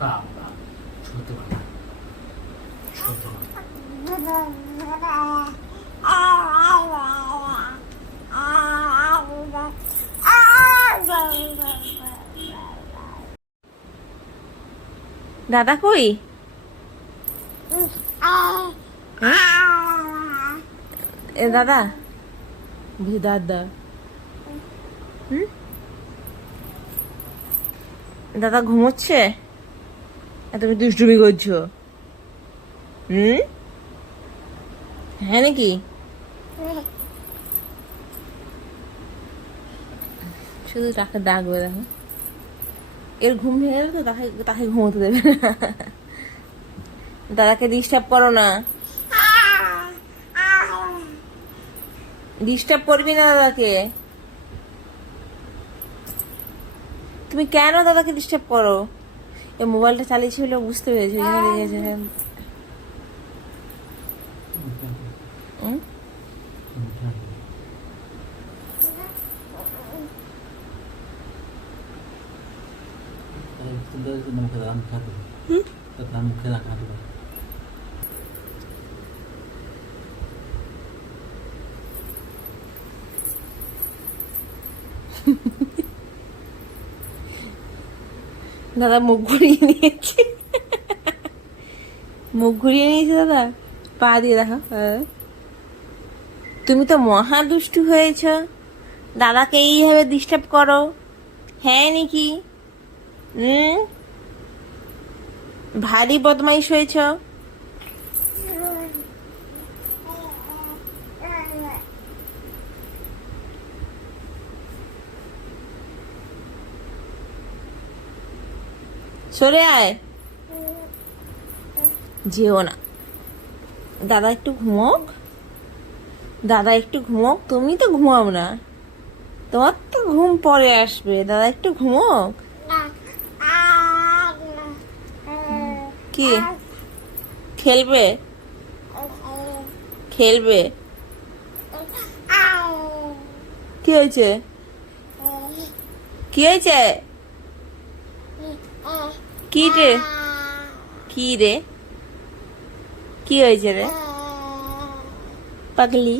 বাবা ছোট ছোট দাদা কই? এ দাদা। বুঝি দাদা হুম? দাদা ঘুমোচ্ছে? তুমি দুষ্টুমি করছ। হুম? হ্যাঁ নাকি? শুধু তাকে ডাকবে দেখো। এর ঘুম ভেঙে গেলে তো তাকে তাকে ঘুমোতে দেবে দাদাকে ডিস্টার্ব করো না। ডিস্টার্ব করবি না দাদাকে। তুমি কেন দাদাকে ডিস্টার্ব করো? এই মোবাইলটা চালিয়েছিল বুঝতে পেরেছি ওই জন্য রেগে গেছে। দাদা, মুখ ঘুরিয়ে নিয়েছি। মুখ ঘুরিয়ে নিয়েছি, দাদা। পা দিয়ে দেখো। তুমি তো মহা দুষ্টু হয়েছ। দাদাকে এইভাবে ডিস্টার্ব করো। হ্যাঁ নাকি? হুম ভারী বদমাইশ হয়েছ। সরে আয়। যেও না। দাদা একটু ঘুমোক। দাদা একটু ঘুমোক। তুমি তো ঘুমাও না। তোমার তো ঘুম পরে আসবে। দাদা একটু ঘুমোক। কি? খেলবে? খেলবে? কি হয়েছে? কি হয়েছে? কি রে কি রে কি হয়েছে রে পাগলি